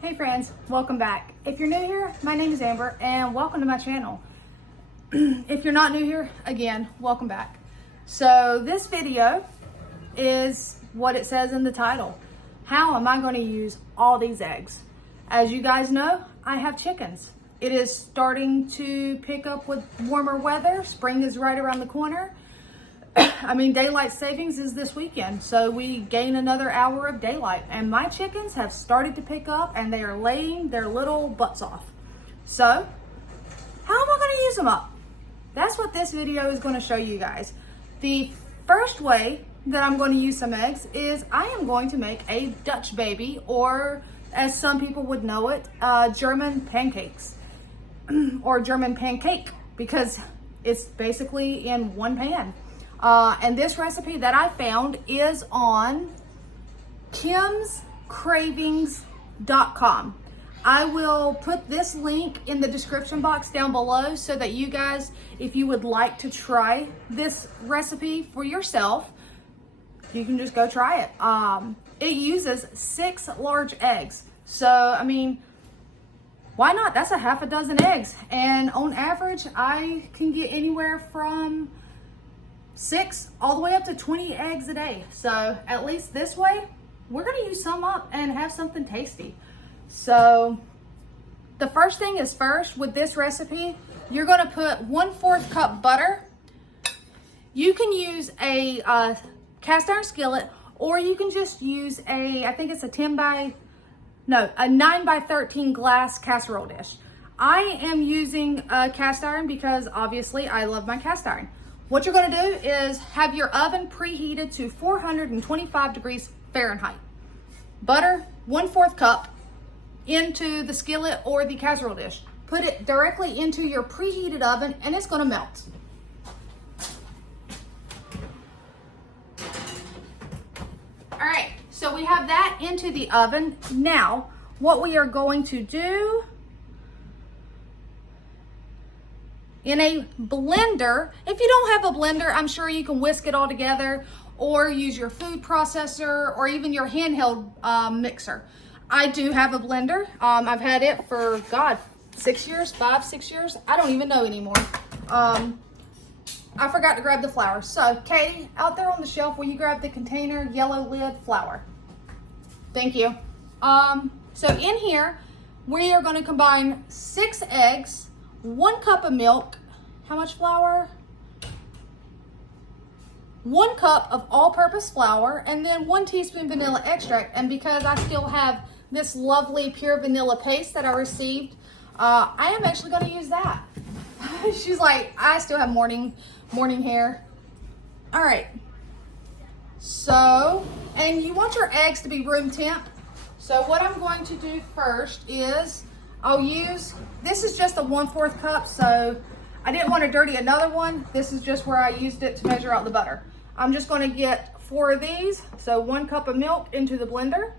Hey friends, welcome back. If you're new here, my name is Amber and welcome to my channel. If you're not new here, again, welcome back. So this video is what it says in the title. How am I going to use all these eggs? As you guys know, I have chickens. It is starting to pick up with warmer weather. Spring is right around the corner. Daylight savings is this weekend, so we gain another hour of daylight, and my chickens have started to pick up and they are laying their little butts off. So how am I going to use them up? That's what this video is going to show you guys. The first way that I'm going to use some eggs is I am going to make a Dutch baby, or as some people would know it, German pancakes or German pancake, because it's basically in one pan. And this recipe that I found is on kimscravings.com. I will put this link in the description box down below so that you guys, if you would like to try this recipe for yourself, you can just go try it. It uses 6 large eggs. So, why not? That's a half a dozen eggs. And on average, I can get anywhere from 6 all the way up to 20 eggs a day. So at least this way, we're gonna use some up and have something tasty. So the first thing is first, with this recipe, you're gonna put 1/4 cup butter. You can use a cast iron skillet, or you can just use I think it's a 9 by 13 glass casserole dish. I am using a cast iron because obviously I love my cast iron. What you're gonna do is have your oven preheated to 425 degrees Fahrenheit. Butter, 1/4 cup, into the skillet or the casserole dish. Put it directly into your preheated oven and it's gonna melt. All right, so we have that into the oven. Now, what we are going to do, in a blender, if you don't have a blender, I'm sure you can whisk it all together, or use your food processor, or even your handheld mixer. I do have a blender. I've had it for, 6 years, 5-6 years. I don't even know anymore. I forgot to grab the flour. So, Katie, out there on the shelf, will you grab the container, yellow lid, flour? Thank you. So in here, we are gonna combine 6 eggs, 1 cup of milk, how much flour? 1 cup of all-purpose flour, and then 1 teaspoon vanilla extract. And because I still have this lovely pure vanilla paste that I received, I am actually going to use that. She's like, I still have morning hair. All right. So, and you want your eggs to be room temp. So what I'm going to do first is this is just a 1/4 cup, so I didn't want to dirty another one. This is just where I used it to measure out the butter. I'm just going to get 4 of these, so 1 cup of milk into the blender.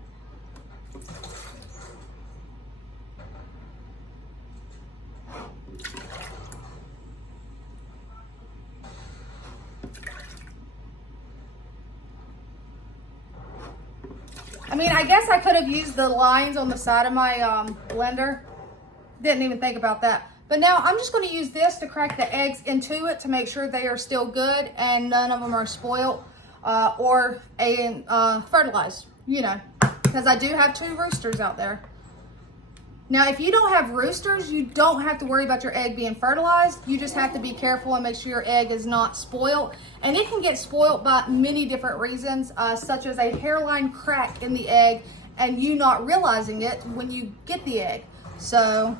I guess I could have used the lines on the side of my blender. Didn't even think about that. But now I'm just going to use this to crack the eggs into it to make sure they are still good and none of them are spoiled or fertilized, because I do have 2 roosters out there. Now, if you don't have roosters, you don't have to worry about your egg being fertilized. You just have to be careful and make sure your egg is not spoiled. And it can get spoiled by many different reasons, such as a hairline crack in the egg and you not realizing it when you get the egg. So,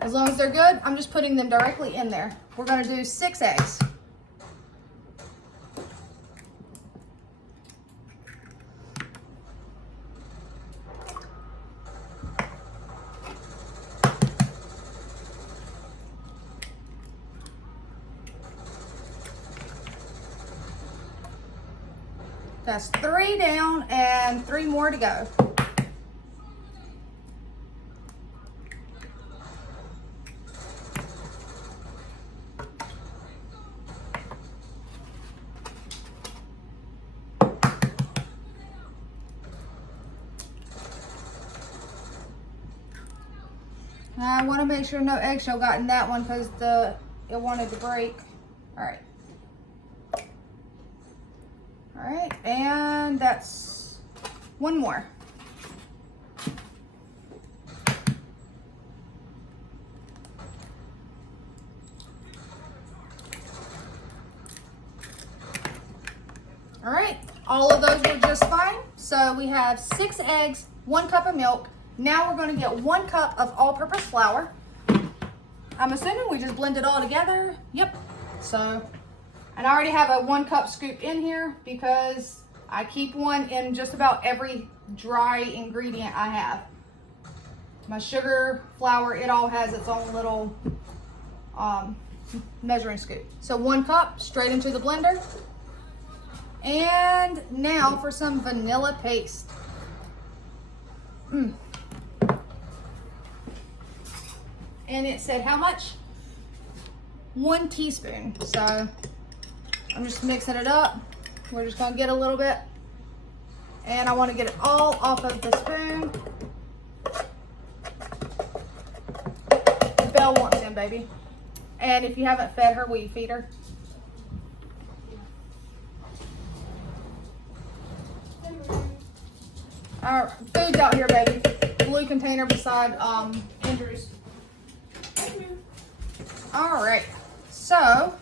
as long as they're good, I'm just putting them directly in there. We're gonna do 6 eggs. That's 3 down and 3 more to go. I want to make sure no eggshell got in that one because it wanted to break. All right. All right, and that's one more. All right, all of those were just fine. So we have 6 eggs, 1 cup of milk. Now we're going to get 1 cup of all-purpose flour. I'm assuming we just blend it all together. Yep. So, and I already have a 1 cup scoop in here because I keep one in just about every dry ingredient I have. My sugar, flour, it all has its own little measuring scoop. So 1 cup straight into the blender. And now for some vanilla paste. And it said how much? 1 teaspoon. So I'm just mixing it up. We're just gonna get a little bit. And I wanna get it all off of the spoon. Belle wants in, baby. And if you haven't fed her, will you feed her? All right, food's out here, baby. Blue container beside Andrew's. All right, so,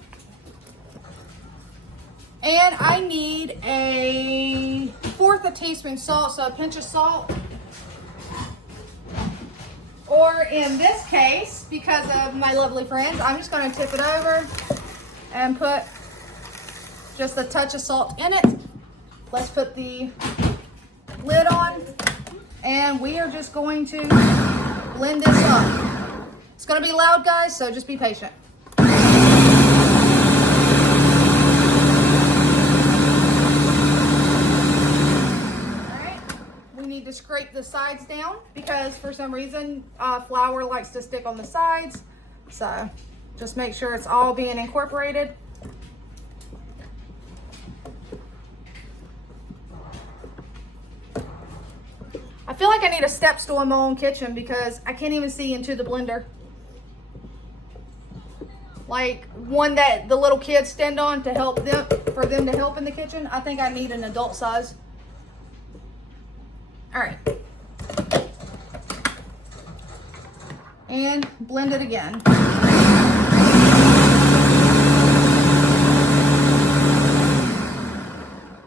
and I need a 1/4 a teaspoon salt, so a pinch of salt. Or in this case, because of my lovely friends, I'm just gonna tip it over and put just a touch of salt in it. Let's put the lid on, and we are just going to blend this up. It's gonna be loud, guys, so just be patient. All right, we need to scrape the sides down because for some reason flour likes to stick on the sides. So just make sure it's all being incorporated. I feel like I need a step stool in my own kitchen because I can't even see into the blender. Like one that the little kids stand on to help them, for them to help in the kitchen. I think I need an adult size. All right. And blend it again.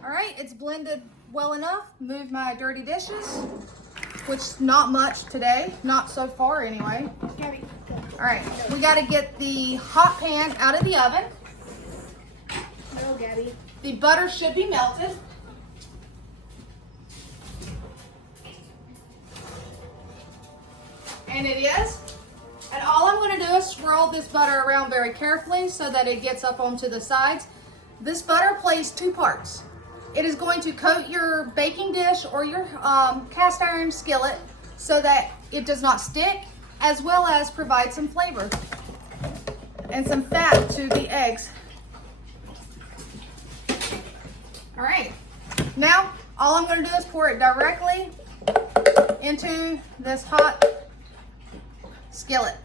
All right, it's blended well enough. Move my dirty dishes, which not much today, not so far anyway. All right, we got to get the hot pan out of the oven. No, Gabby. The butter should be melted. And it is. And all I'm going to do is swirl this butter around very carefully so that it gets up onto the sides. This butter plays 2 parts. It is going to coat your baking dish or your cast iron skillet so that it does not stick, as well as provide some flavor and some fat to the eggs. All right, now all I'm going to do is pour it directly into this hot skillet.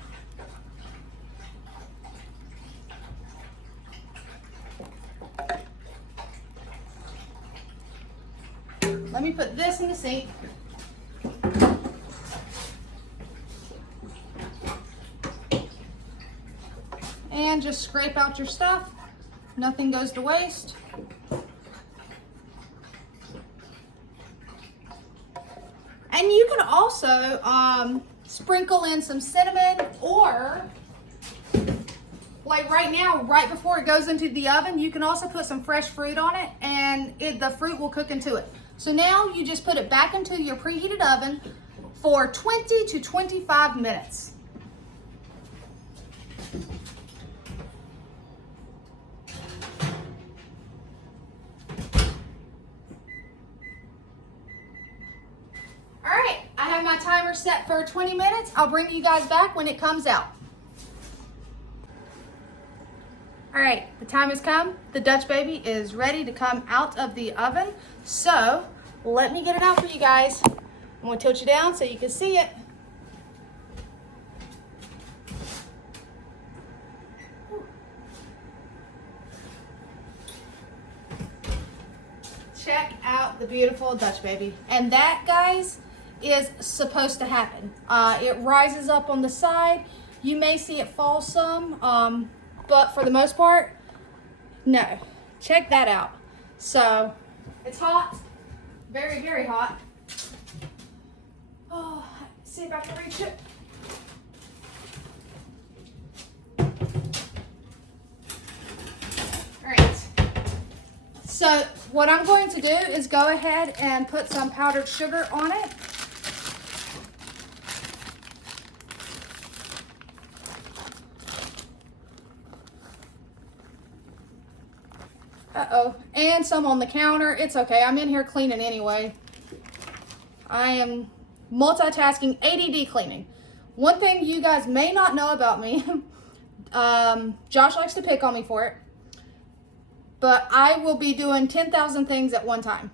Let me put this in the sink. And just scrape out your stuff. Nothing goes to waste. And you can also sprinkle in some cinnamon, or like right now, right before it goes into the oven, you can also put some fresh fruit on it, and the fruit will cook into it. So now you just put it back into your preheated oven for 20 to 25 minutes. All right, I have my timer set for 20 minutes. I'll bring you guys back when it comes out. All right, the time has come. The Dutch baby is ready to come out of the oven. So let me get it out for you guys. I'm gonna tilt you down so you can see it. check out the beautiful Dutch baby. And that, guys, is supposed to happen. It rises up on the side. You may see it fall some, but for the most part, no. Check that out. So it's hot, very, very hot. Oh, see if I can reach it. All right. So what I'm going to do is go ahead and put some powdered sugar on it. Uh-oh, and some on the counter. It's okay, I'm in here cleaning anyway. I am multitasking, ADD cleaning. One thing you guys may not know about me, Josh likes to pick on me for it, but I will be doing 10,000 things at one time.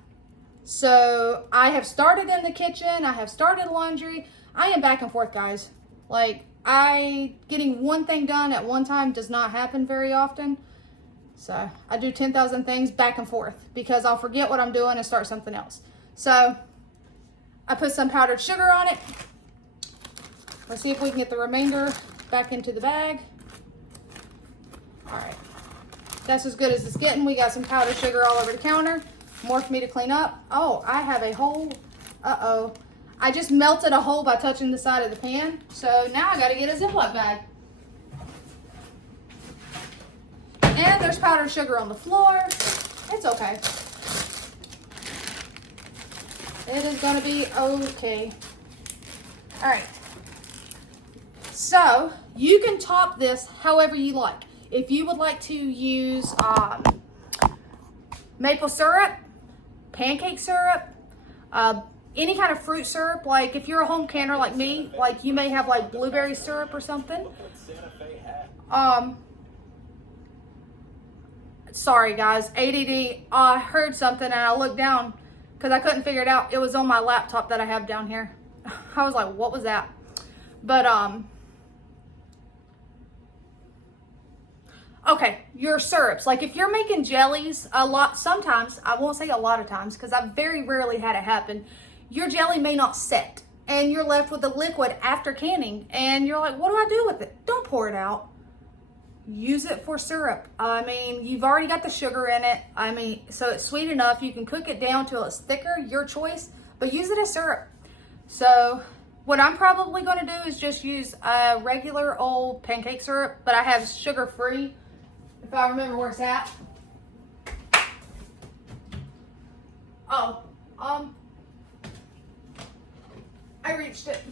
So I have started in the kitchen, I have started laundry. I am back and forth, guys. Like, getting one thing done at one time does not happen very often. So I do 10,000 things back and forth because I'll forget what I'm doing and start something else. So I put some powdered sugar on it. Let's see if we can get the remainder back into the bag. All right, that's as good as it's getting. We got some powdered sugar all over the counter. More for me to clean up. Oh, I have a hole. Uh-oh. I just melted a hole by touching the side of the pan. So now I gotta get a Ziploc bag. And there's powdered sugar on the floor. It's okay. It is gonna be okay. All right. So you can top this however you like. If you would like to use maple syrup, pancake syrup, any kind of fruit syrup, like if you're a home canner like me, like you may have like blueberry syrup or something. Sorry guys, ADD, I heard something and I looked down because I couldn't figure it out. It was on my laptop that I have down here. I was like, what was that? But, okay, your syrups. Like if you're making jellies a lot, sometimes, I won't say a lot of times because I've very rarely had it happen, your jelly may not set and you're left with the liquid after canning and you're like, what do I do with it? Don't pour it out. Use it for syrup. I mean, you've already got the sugar in it. I mean, so it's sweet enough. You can cook it down till it's thicker, your choice, but use it as syrup. So what I'm probably going to do is just use a regular old pancake syrup, but I have sugar-free, if I remember where it's at. Oh, I reached it.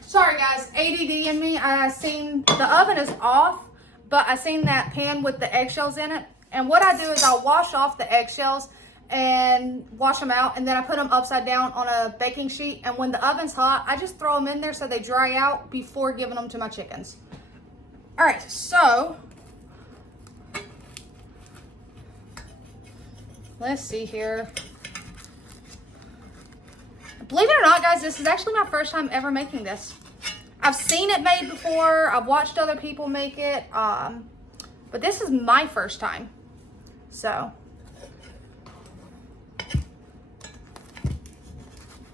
Sorry guys, ADD in me. I seen the oven is off, but I seen that pan with the eggshells in it. And what I do is I'll wash off the eggshells and wash them out. And then I put them upside down on a baking sheet. And when the oven's hot, I just throw them in there so they dry out before giving them to my chickens. All right, so let's see here. Believe it or not, guys, this is actually my first time ever making this. I've seen it made before. I've watched other people make it. But this is my first time. So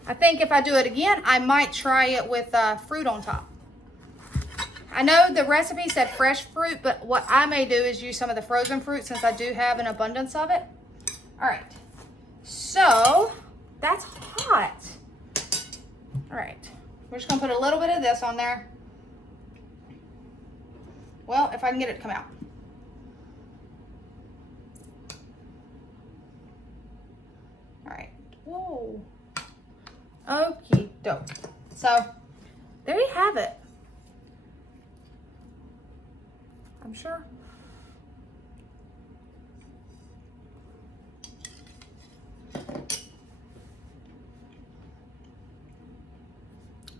I think if I do it again, I might try it with fruit on top. I know the recipe said fresh fruit, but what I may do is use some of the frozen fruit since I do have an abundance of it. All right, so that's hot. All right, we're just gonna put a little bit of this on there. Well, if I can get it to come out. All right, whoa. Okie doke. So there you have it. I'm sure.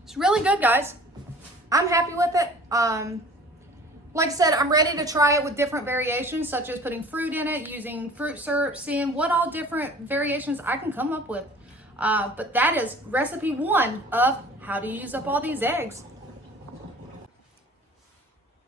It's really good, guys. I'm happy with it. Like I said, I'm ready to try it with different variations, such as putting fruit in it, using fruit syrup, seeing what all different variations I can come up with. But that is recipe 1 of how to use up all these eggs.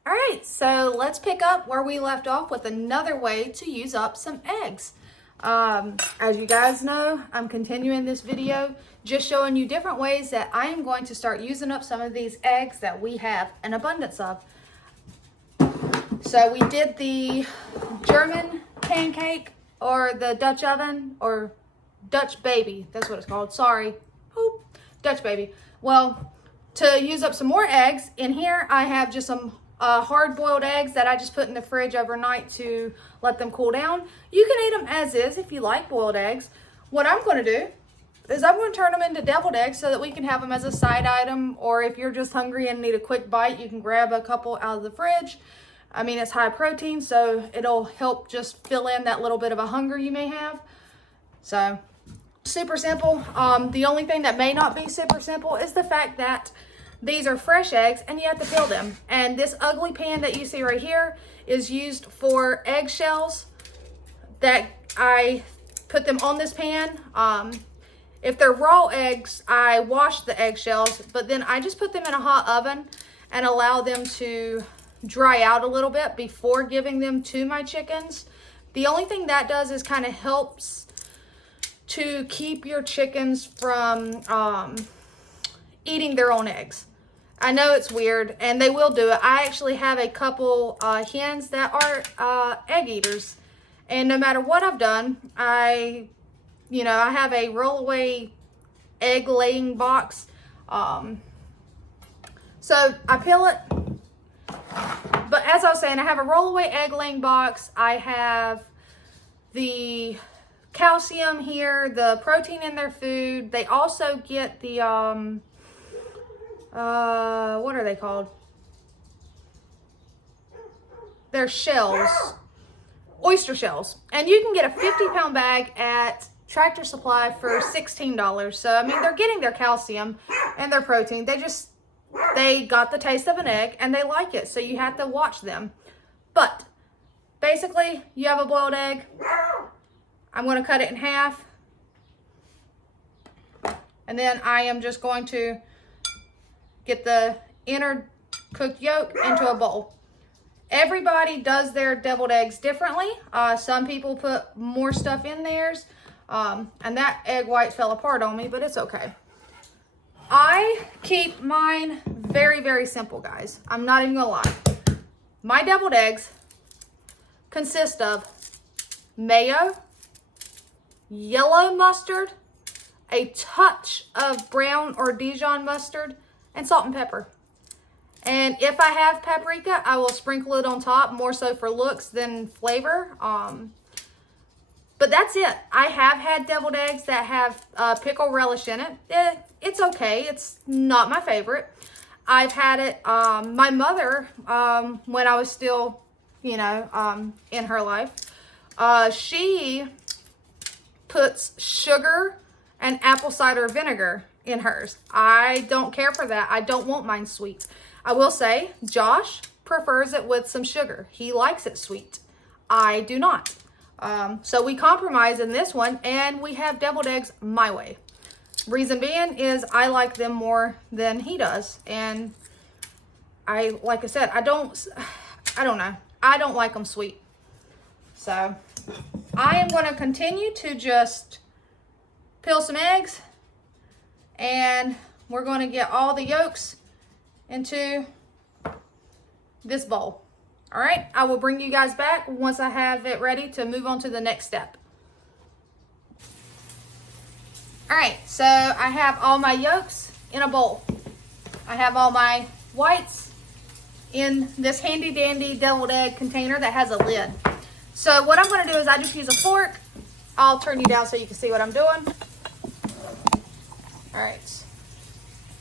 All right, so let's pick up where we left off with another way to use up some eggs. As you guys know, I'm continuing this video just showing you different ways that I am going to start using up some of these eggs that we have an abundance of. So we did the German pancake, or the Dutch oven, or Dutch baby. That's what it's called. Sorry. Oop. Dutch baby. Well, to use up some more eggs, in here I have just some hard-boiled eggs that I just put in the fridge overnight to let them cool down. You can eat them as is if you like boiled eggs. What I'm going to do is I'm going to turn them into deviled eggs so that we can have them as a side item, or if you're just hungry and need a quick bite, you can grab a couple out of the fridge. I mean, it's high protein, so it'll help just fill in that little bit of a hunger you may have. So, super simple. The only thing that may not be super simple is the fact that these are fresh eggs and you have to peel them. And this ugly pan that you see right here is used for eggshells that I put them on this pan. If they're raw eggs, I wash the eggshells, but then I just put them in a hot oven and allow them to dry out a little bit before giving them to my chickens. The only thing that does is kind of helps to keep your chickens from eating their own eggs. I know it's weird, and they will do it. I actually have a couple hens that are egg eaters, and no matter what I've done, I have a rollaway egg laying box. So I peel it. But as I was saying, I have a rollaway egg laying box. I have the calcium here, the protein in their food. They also get the, what are they called? They're shells, oyster shells. And you can get a 50-pound bag at Tractor Supply for $16. So, I mean, they're getting their calcium and their protein. They got the taste of an egg and they like it, so you have to watch them. But basically, you have a boiled egg. I'm going to cut it in half, and then I am just going to get the inner cooked yolk into a bowl. Everybody does their deviled eggs differently. Some people put more stuff in theirs, and that egg white fell apart on me, but it's okay. I keep mine very, very simple, guys. I'm not even gonna lie. My deviled eggs consist of mayo, yellow mustard, a touch of brown or Dijon mustard, and salt and pepper. And if I have paprika, I will sprinkle it on top, more so for looks than flavor. But that's it. I have had deviled eggs that have pickle relish in it. It's okay. It's not my favorite. I've had it, my mother, when I was still, in her life, she puts sugar and apple cider vinegar in hers. I don't care for that. I don't want mine sweet. I will say, Josh prefers it with some sugar. He likes it sweet. I do not. So we compromise in this one, and we have deviled eggs my way. Reason being is I like them more than he does, and like I said, I don't know. I don't like them sweet. So I am going to continue to just peel some eggs, and we're going to get all the yolks into this bowl. All right, I will bring you guys back once I have it ready to move on to the next step. All right, so I have all my yolks in a bowl. I have all my whites in this handy dandy deviled egg container that has a lid. So what I'm going to do is I just use a fork. I'll turn you down so you can see what I'm doing. All right.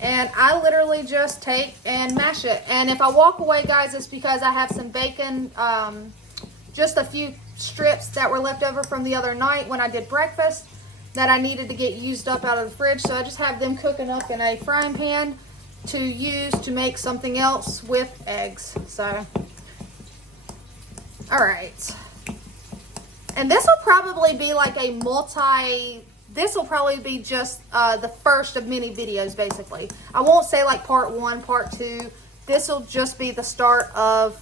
And I literally just take and mash it. And if I walk away, guys, it's because I have some bacon, just a few strips that were left over from the other night when I did breakfast that I needed to get used up out of the fridge. So I just have them cooking up in a frying pan to use to make something else with eggs. So All right. And this will probably be like this will probably be just the first of many videos, basically. I won't say like part 1, part 2. This will just be the start of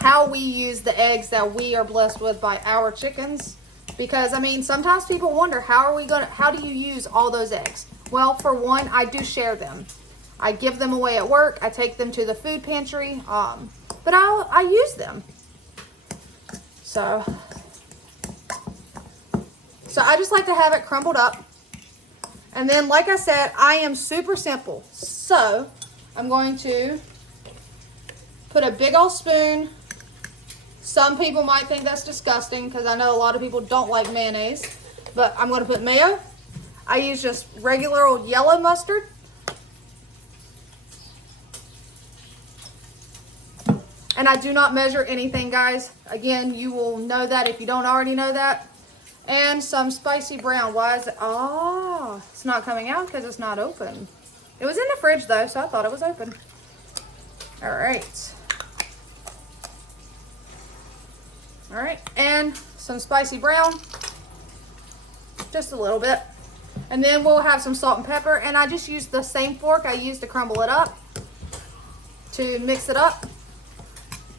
how we use the eggs that we are blessed with by our chickens. Because, I mean, sometimes people wonder, how do you use all those eggs? Well, for one, I do share them. I give them away at work. I take them to the food pantry. But I use them. So I just like to have it crumbled up. And then, like I said, I am super simple. So I'm going to put a big old spoon. Some people might think that's disgusting because I know a lot of people don't like mayonnaise. But I'm going to put mayo. I use just regular old yellow mustard. And I do not measure anything, guys. Again, you will know that if you don't already know that. And some spicy brown. Why is it? Oh, it's not coming out because it's not open. It was in the fridge though, so I thought it was open. All right. All right, and some spicy brown. Just a little bit. And then we'll have some salt and pepper. And I just used the same fork I used to crumble it up to mix it up.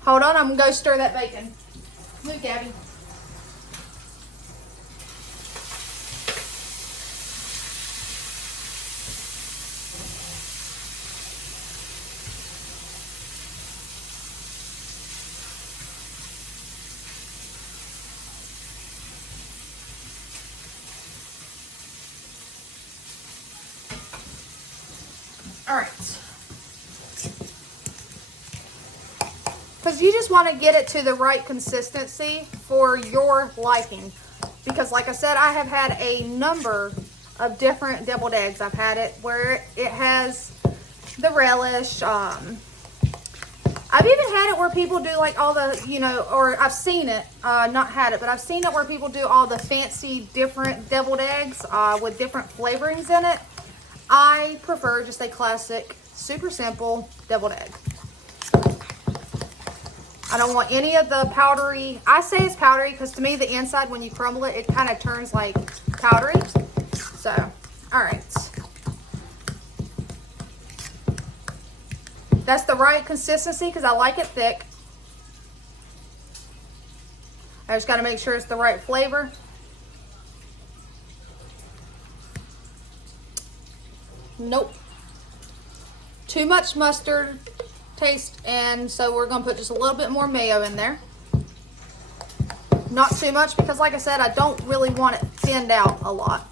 Hold on, I'm gonna go stir that bacon. Move, Gabby. All right. Because you just want to get it to the right consistency for your liking. Because like I said, I have had a number of different deviled eggs. I've had it where it has the relish. I've even had it where people do like all the, you know, or I've seen it, not had it, but I've seen it where people do all the fancy different deviled eggs with different flavorings in it. I prefer just a classic, super simple deviled egg. I don't want any of the powdery. I say it's powdery because to me the inside, when you crumble it, it kind of turns like powdery. So, all right. That's the right consistency because I like it thick. I just got to make sure it's the right flavor. Nope. Too much mustard taste, and so we're going to put just a little bit more mayo in there. Not too much because, like I said, I don't really want it thinned out a lot.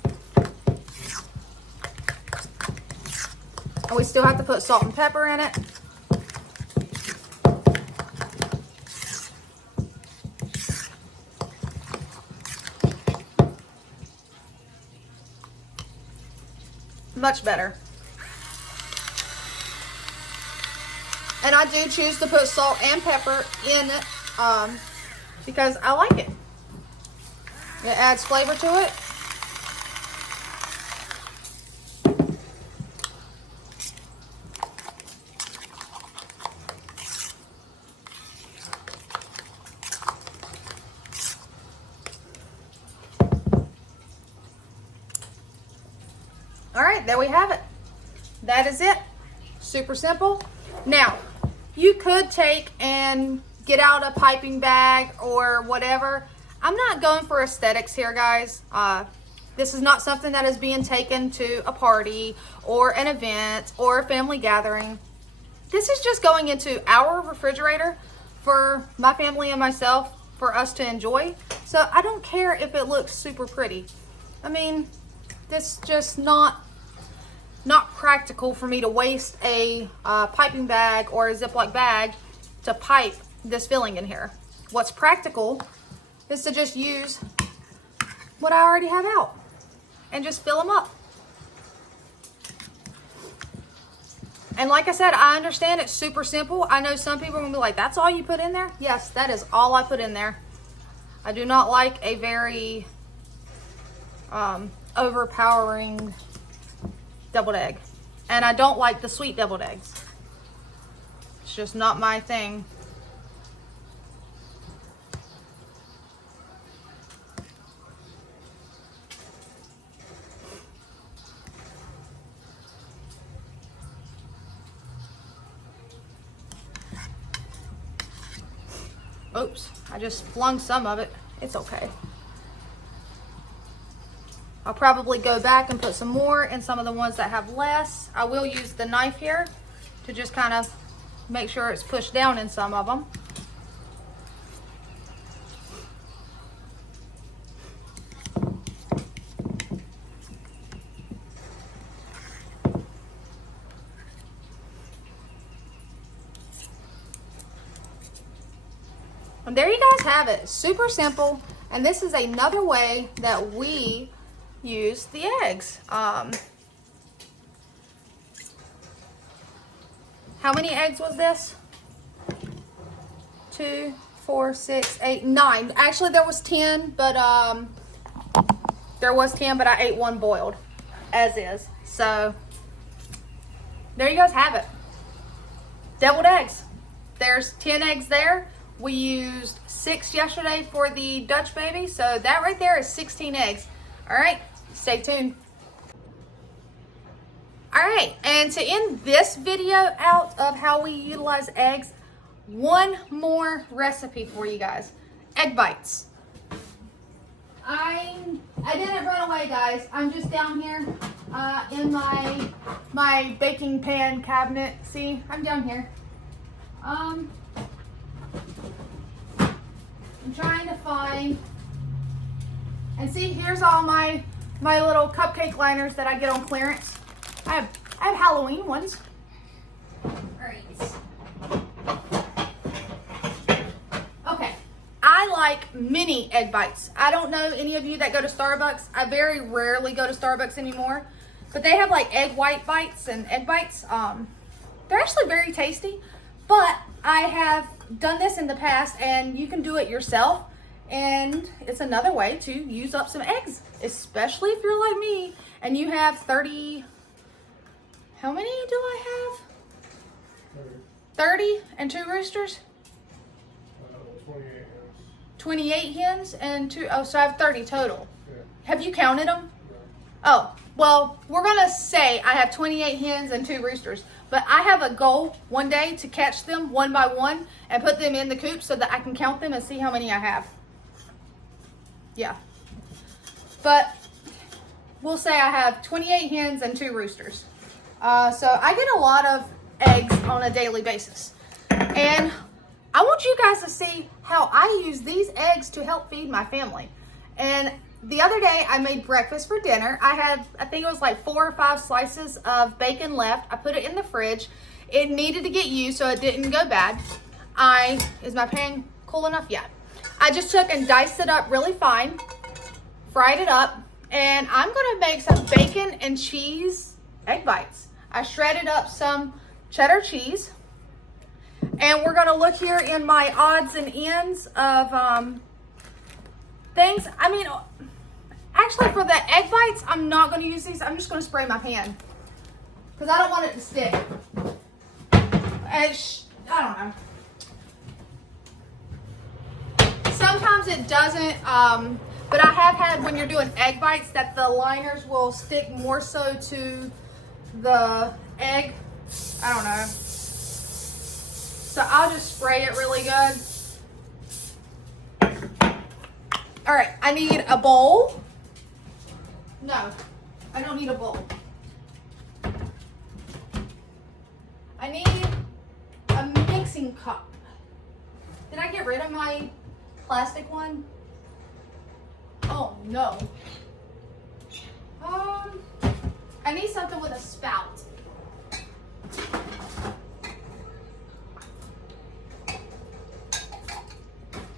And we still have to put salt and pepper in it. Much better. And I do choose to put salt and pepper in it because I like it. It adds flavor to it. All right, there we have it. That is it. Super simple. Now, you could take and get out a piping bag or whatever. I'm not going for aesthetics here, guys. This is not something that is being taken to a party or an event or a family gathering. This is just going into our refrigerator for my family and myself for us to enjoy. So I don't care if it looks super pretty. I mean, this is just not practical for me to waste a piping bag or a Ziploc bag to pipe this filling in here. What's practical is to just use what I already have out and just fill them up. And like I said, I understand it's super simple. I know some people are gonna be like, that's all you put in there? Yes, that is all I put in there. I do not like a very overpowering deviled egg. And I don't like the sweet deviled eggs. It's just not my thing. Oops, I just flung some of it. It's okay. I'll probably go back and put some more in some of the ones that have less. I will use the knife here to just kind of make sure it's pushed down in some of them. And there you guys have it. Super simple. And this is another way that we use the eggs. How many eggs was this? 2, 4, 6, 8, 9. Actually, there was 10, but I ate one boiled as is. So there you guys have it. Deviled eggs. There's 10 eggs there. We used 6 yesterday for the Dutch baby, so that right there is 16 eggs. All right, stay tuned. All right, and to end this video out of how we utilize eggs, one more recipe for you guys. Egg bites. I didn't run away, guys. I'm just down here in my baking pan cabinet. See, I'm down here. I'm trying to find, and see, here's all my little cupcake liners that I get on clearance. I have Halloween ones. All right. Okay, I like mini egg bites. I don't know any of you that go to Starbucks. I very rarely go to Starbucks anymore, but they have like egg white bites and egg bites. They're actually very tasty, but I have done this in the past, and you can do it yourself, and it's another way to use up some eggs, especially if you're like me and you have 30, how many do I have? 30 and 2 roosters? 28 hens. 28 hens and 2, oh, so I have 30 total. Yeah. Have you counted them? Yeah. Oh, well, we're gonna say I have 28 hens and 2 roosters, but I have a goal one day to catch them one by one and put them in the coop so that I can count them and see how many I have. Yeah. But we'll say I have 28 hens and 2 roosters. So I get a lot of eggs on a daily basis. And I want you guys to see how I use these eggs to help feed my family. And the other day I made breakfast for dinner. I think it was like 4 or 5 slices of bacon left. I put it in the fridge. It needed to get used so it didn't go bad. Is my pan cool enough? Yeah. I just took and diced it up really fine, fried it up, and I'm gonna make some bacon and cheese egg bites. I shredded up some cheddar cheese, and we're gonna look here in my odds and ends of things. I mean, actually for the egg bites, I'm not gonna use these. I'm just gonna spray my pan because I don't want it to stick. I don't know. Sometimes it doesn't, but I have had when you're doing egg bites that the liners will stick more so to the egg. I don't know. So I'll just spray it really good. All right, I need a bowl. No, I don't need a bowl. I need a mixing cup. Did I get rid of my plastic one? Oh no. I need something with a spout.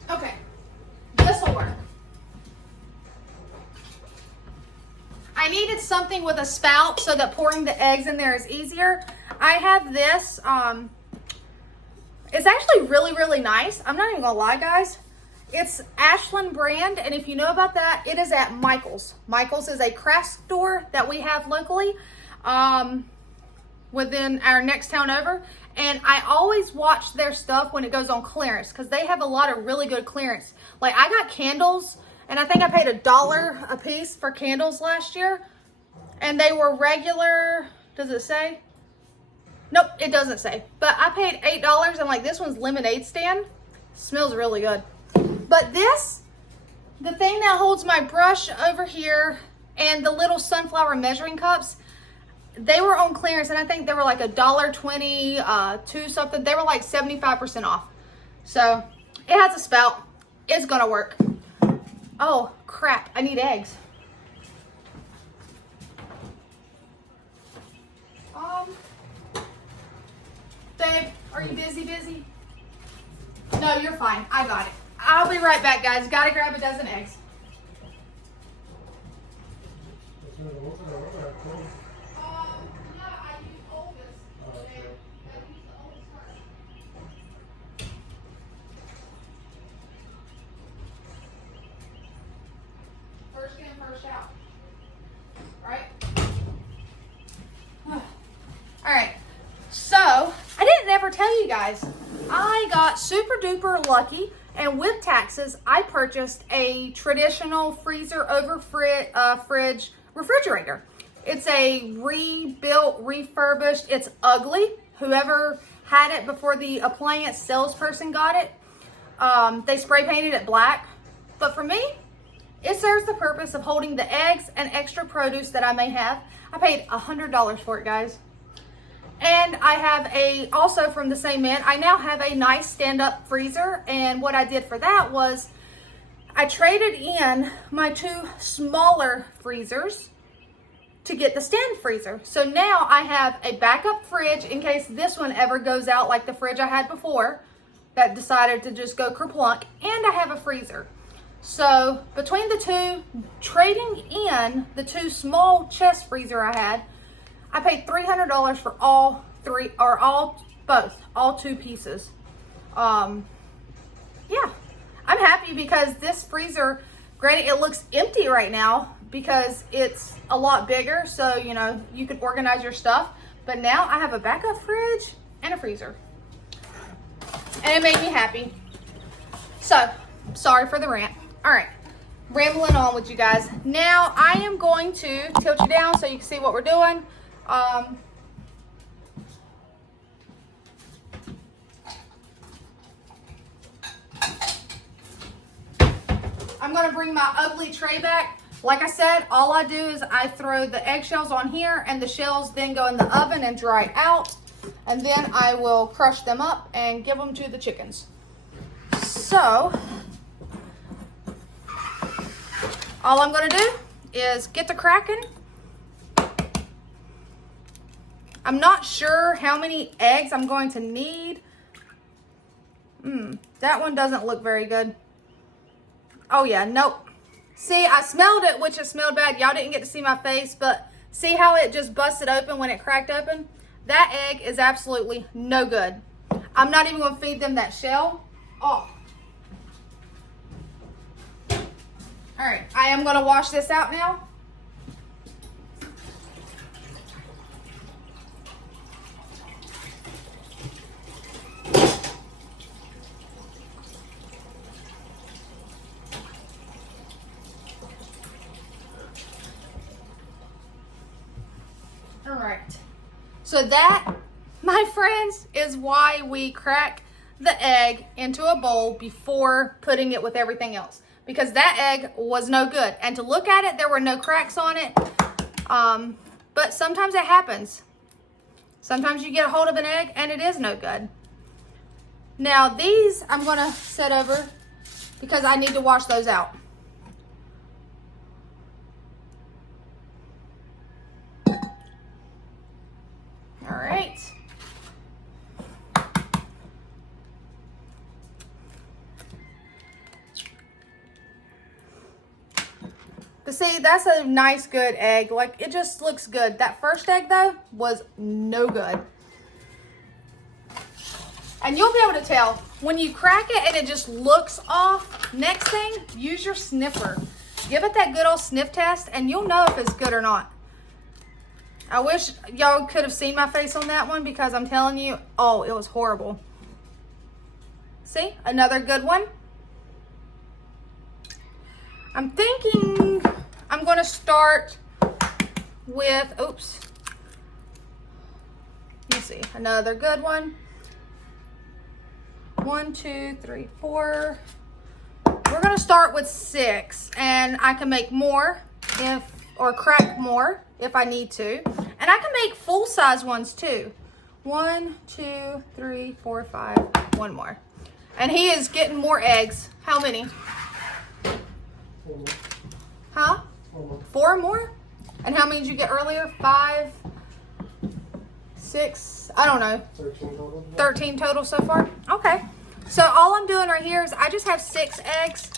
Okay, this will work. I needed something with a spout so that pouring the eggs in there is easier. I have this, it's actually really, really nice. I'm not even gonna lie, guys. It's Ashland brand, and if you know about that, it is at Michael's. Michael's is a craft store that we have locally within our next town over, and I always watch their stuff when it goes on clearance because they have a lot of really good clearance. Like I got candles, and I think I paid $1 a piece for candles last year, and they were regular. Does it say? Nope, it doesn't say. But I paid $8, and like this one's lemonade stand. Smells really good. But this, the thing that holds my brush over here and the little sunflower measuring cups, they were on clearance, and I think they were like $1.20, two something. They were like 75% off. So it has a spout. It's gonna work. Oh crap, I need eggs. Babe, are you busy? No, you're fine. I got it. I'll be right back, guys. Gotta grab a dozen eggs. First in, first out. Right? All right. So, I didn't ever tell you guys. I got super duper lucky, and with taxes, I purchased a traditional freezer over fridge refrigerator. It's a rebuilt, refurbished. It's ugly. Whoever had it before the appliance salesperson got it, they spray painted it black. But for me, it serves the purpose of holding the eggs and extra produce that I may have. I paid $100 for it, guys. And I have also from the same man, I now have a nice stand-up freezer. And what I did for that was I traded in my two smaller freezers to get the stand freezer. So now I have a backup fridge in case this one ever goes out like the fridge I had before that decided to just go kerplunk. And I have a freezer. So between the two, trading in the two small chest freezer I had, I paid $300 for all two pieces. Yeah, I'm happy because this freezer, granted it looks empty right now because it's a lot bigger, so you know, you can organize your stuff. But now I have a backup fridge and a freezer. And it made me happy. So, sorry for the rant. All right, rambling on with you guys. Now I am going to tilt you down so you can see what we're doing. I'm going to bring my ugly tray back. Like I said, all I do is I throw the eggshells on here, and the shells then go in the oven and dry out. And then I will crush them up and give them to the chickens. So, all I'm going to do is get to cracking. I'm not sure how many eggs I'm going to need. That one doesn't look very good. Oh yeah, nope. See, I smelled it, which it smelled bad. Y'all didn't get to see my face, but see how it just busted open when it cracked open? That egg is absolutely no good. I'm not even gonna feed them that shell. Oh. All right, I am gonna wash this out now. All right, so that, my friends, is why we crack the egg into a bowl before putting it with everything else, because that egg was no good. And to look at it, there were no cracks on it, but sometimes it happens. Sometimes you get a hold of an egg and it is no good. Now these I'm gonna set over because I need to wash those out. All right. But see, that's a nice, good egg. Like, it just looks good. That first egg, though, was no good. And you'll be able to tell when you crack it and it just looks off. Next thing, use your sniffer. Give it that good old sniff test, and you'll know if it's good or not. I wish y'all could have seen my face on that one, because I'm telling you, oh, it was horrible. See, another good one. I'm thinking I'm going to start with, oops. Let's see, another good one. 1, 2, 3, 4. We're gonna start with 6, and I can make more or crack more if I need to. And I can make full-size ones too. 1, 2, 3, 4, 5, one more. And he is getting more eggs. How many? 4 more. Huh? 4 more. 4 more? And how many did you get earlier? 5, 6, I don't know. 13 total. 13 total so far? Okay. So all I'm doing right here is I just have 6 eggs.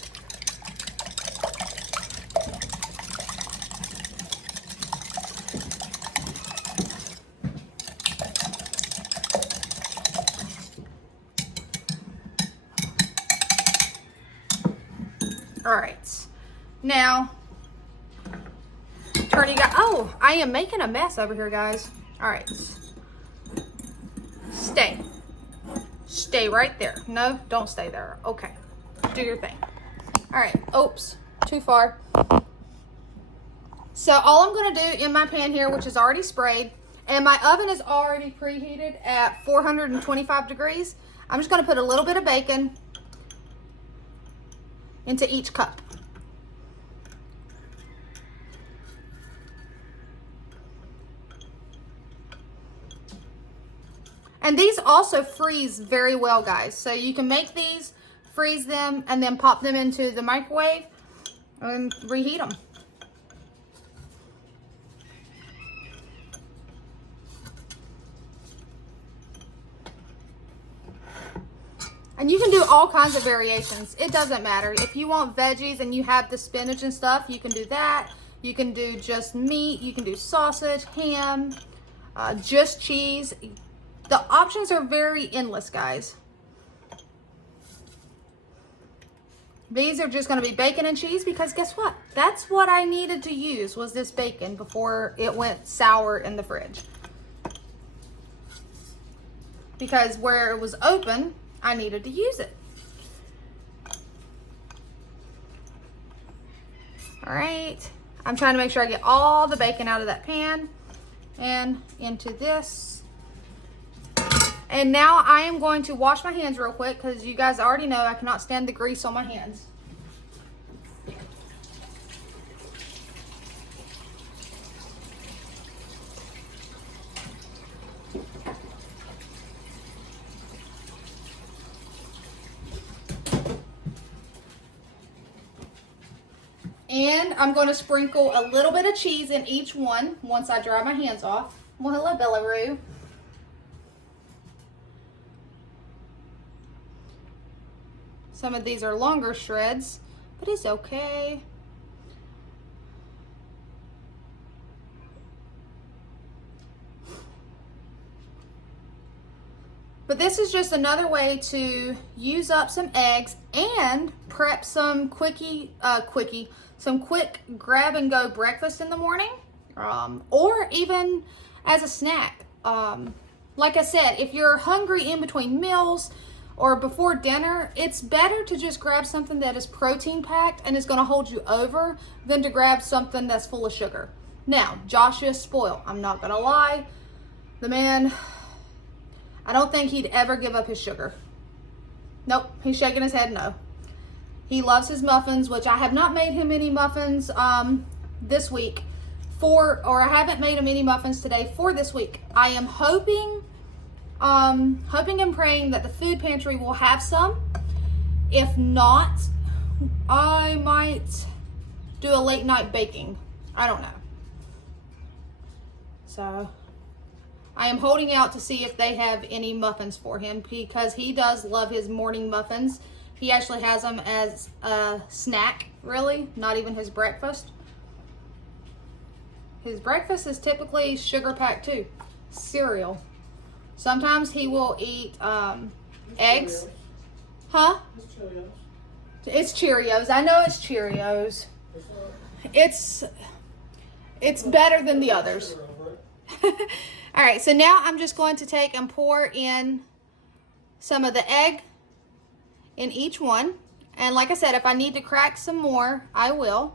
All right. Now, turning it. Oh, I am making a mess over here, guys. All right. Stay. Stay right there. No, don't stay there. Okay. Do your thing. All right. Oops. Too far. So all I'm going to do in my pan here, which is already sprayed, and my oven is already preheated at 425 degrees, I'm just going to put a little bit of bacon into each cup. And these also freeze very well, guys. So you can make these, freeze them, and then pop them into the microwave and reheat them. And you can do all kinds of variations. It doesn't matter. If you want veggies and you have the spinach and stuff, you can do that. You can do just meat. You can do sausage, ham, just cheese. The options are very endless, guys. These are just going to be bacon and cheese because guess what? That's what I needed to use was this bacon before it went sour in the fridge. Because where it was open, I needed to use it. All right. I'm trying to make sure I get all the bacon out of that pan and into this. And now I am going to wash my hands real quick because you guys already know I cannot stand the grease on my hands. And I'm going to sprinkle a little bit of cheese in each one once I dry my hands off. Well, hello, Belaroo. Some of these are longer shreds, but it's okay. But this is just another way to use up some eggs and prep some quick grab and go breakfast in the morning, or even as a snack. Like I said, if you're hungry in between meals or before dinner, it's better to just grab something that is protein packed and is going to hold you over than to grab something that's full of sugar. Now, Josh is spoiled. I'm not going to lie. The man, I don't think he'd ever give up his sugar. Nope, he's shaking his head no. He loves his muffins, which I have not made him any muffins this week or I haven't made him any muffins today for this week. I am hoping and praying that the food pantry will have some. If not, I might do a late night baking. I don't know. So I am holding out to see if they have any muffins for him because he does love his morning muffins. He actually has them as a snack, really, not even his breakfast. His breakfast is typically sugar-packed too. Cereal. Sometimes he will eat eggs. Cheerios. Huh? It's Cheerios. It's Cheerios. I know it's Cheerios. It's better than the others. All right, so now I'm just going to take and pour in some of the egg in each one. And like I said, if I need to crack some more, I will.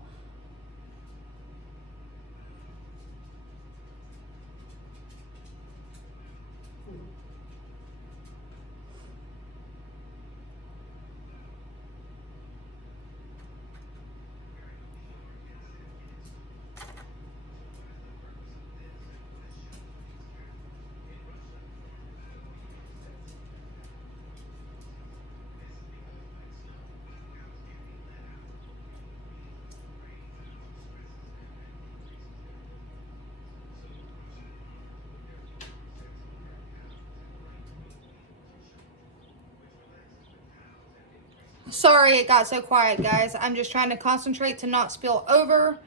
Sorry it got so quiet, guys. I'm just trying to concentrate to not spill over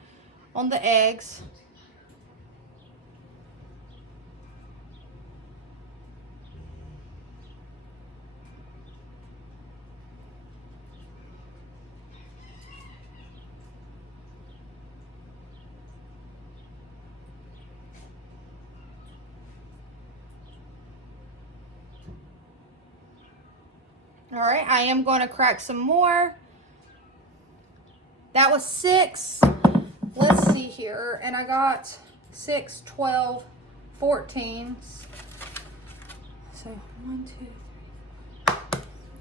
on the eggs. All right, I am going to crack some more. That was 6. Let's see here. And I got 6, 12, 14. So 1, 2, 3.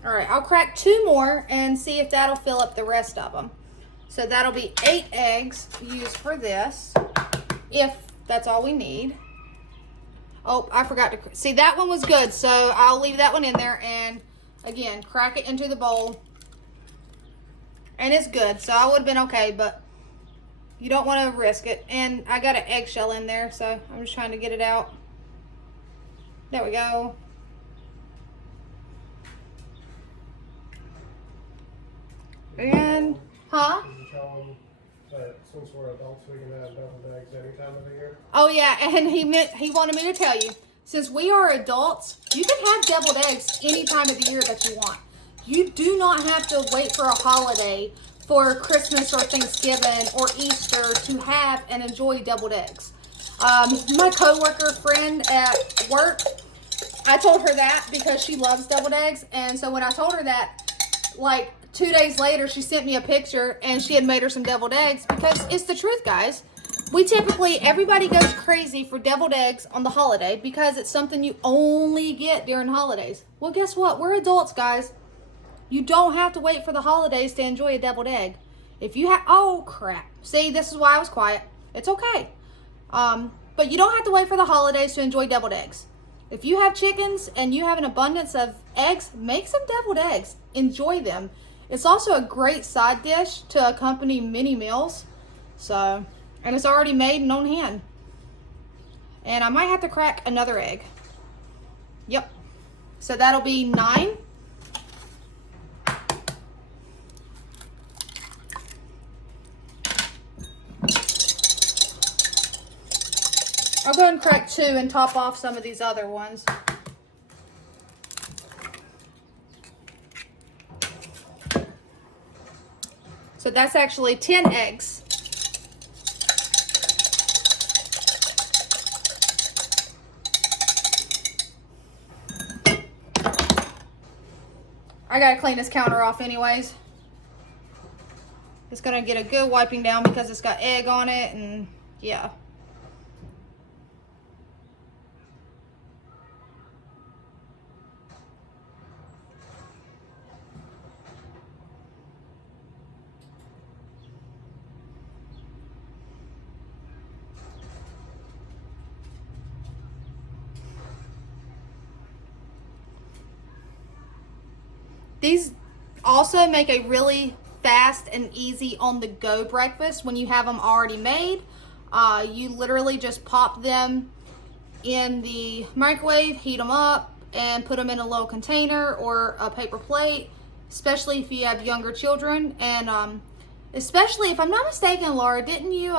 All right, I'll crack 2 more and see if that'll fill up the rest of them. So that'll be 8 eggs used for this, if that's all we need. Oh, I forgot to, see that one was good, so I'll leave that one in there and again, crack it into the bowl. And it's good, so I would have been okay, but you don't want to risk it. And I got an eggshell in there, so I'm just trying to get it out. There we go. And, huh? Did you tell them that since we're adults, we can have deviled eggs any time of the year? Oh yeah, and he wanted me to tell you, since we are adults, you can have deviled eggs any time of the year that you want. You do not have to wait for a holiday for Christmas or Thanksgiving or Easter to have and enjoy deviled eggs. My coworker friend at work, I told her that because she loves deviled eggs, and so when I told her that, like 2 days later, she sent me a picture and she had made her some deviled eggs because it's the truth, guys. We typically, everybody goes crazy for deviled eggs on the holiday because it's something you only get during holidays. Well, guess what? We're adults, guys. You don't have to wait for the holidays to enjoy a deviled egg. If you have, oh crap. See, this is why I was quiet. It's okay. But you don't have to wait for the holidays to enjoy deviled eggs. If you have chickens and you have an abundance of eggs, make some deviled eggs. Enjoy them. It's also a great side dish to accompany many meals. So, and it's already made and on hand. And I might have to crack another egg. Yep. So that'll be 9. I'll go ahead and crack 2 and top off some of these other ones. So that's actually 10 eggs. I gotta clean this counter off anyways. It's gonna get a good wiping down because it's got egg on it and yeah. These also make a really fast and easy on-the-go breakfast when you have them already made. You literally just pop them in the microwave, heat them up, and put them in a little container or a paper plate, especially if you have younger children. And especially, if I'm not mistaken, Laura, didn't you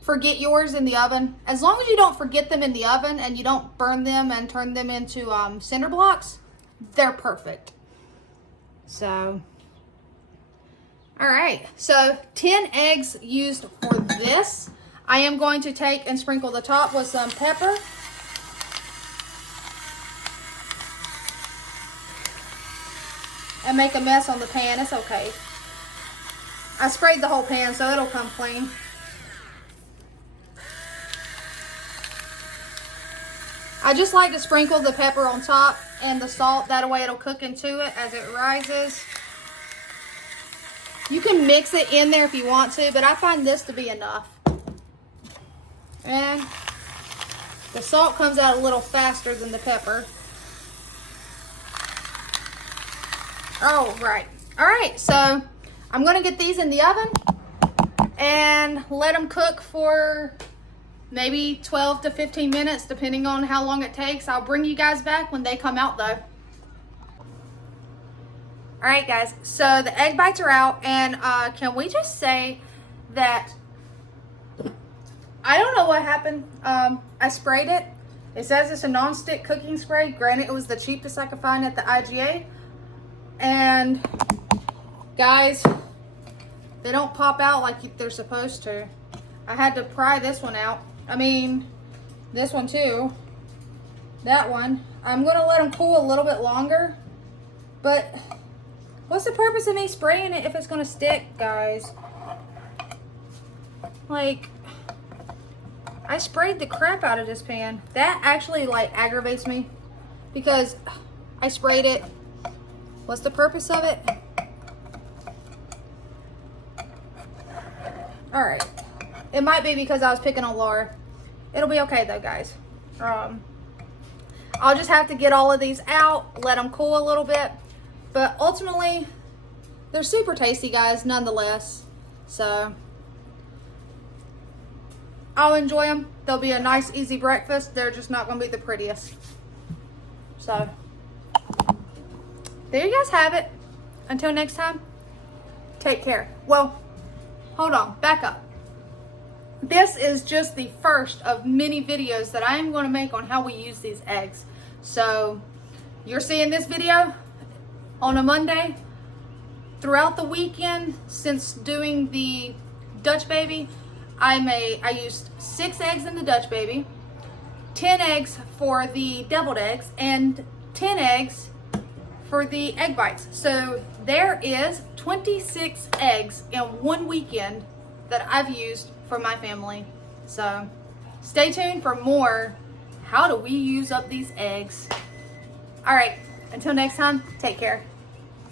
forget yours in the oven? As long as you don't forget them in the oven and you don't burn them and turn them into cinder blocks, they're perfect. So, all right, so 10 eggs used for this. I am going to take and sprinkle the top with some pepper. And make a mess on the pan. It's okay. I sprayed the whole pan, so it'll come clean. I just like to sprinkle the pepper on top and the salt. That way it'll cook into it as it rises. You can mix it in there if you want to, but I find this to be enough. And the salt comes out a little faster than the pepper. Oh, right. All right, so I'm going to get these in the oven and let them cook for maybe 12 to 15 minutes, depending on how long it takes. I'll bring you guys back when they come out though. All right, guys, so the egg bites are out, and can we just say that I don't know what happened. I sprayed it. It says it's a non-stick cooking spray. Granted, it was the cheapest I could find at the IGA. And guys, they don't pop out like they're supposed to. I had to pry this one out. I mean, this one too. That one. I'm gonna let them cool a little bit longer. But what's the purpose of me spraying it if it's gonna stick, guys? Like, I sprayed the crap out of this pan. That actually like aggravates me because I sprayed it. What's the purpose of it? All right. It might be because I was picking on Laura. It'll be okay though, guys. I'll just have to get all of these out, let them cool a little bit. But ultimately, they're super tasty, guys, nonetheless. So I'll enjoy them. They'll be a nice, easy breakfast. They're just not going to be the prettiest. So there you guys have it. Until next time, take care. Well, hold on, back up. This is just the first of many videos that I am going to make on how we use these eggs. So you're seeing this video on a Monday. Throughout the weekend, since doing the Dutch Baby, I used 6 eggs in the Dutch Baby, 10 eggs for the deviled eggs, and 10 eggs for the egg bites. So there is 26 eggs in one weekend that I've used for my family. So stay tuned for more. How do we use up these eggs? All right, until next time, take care.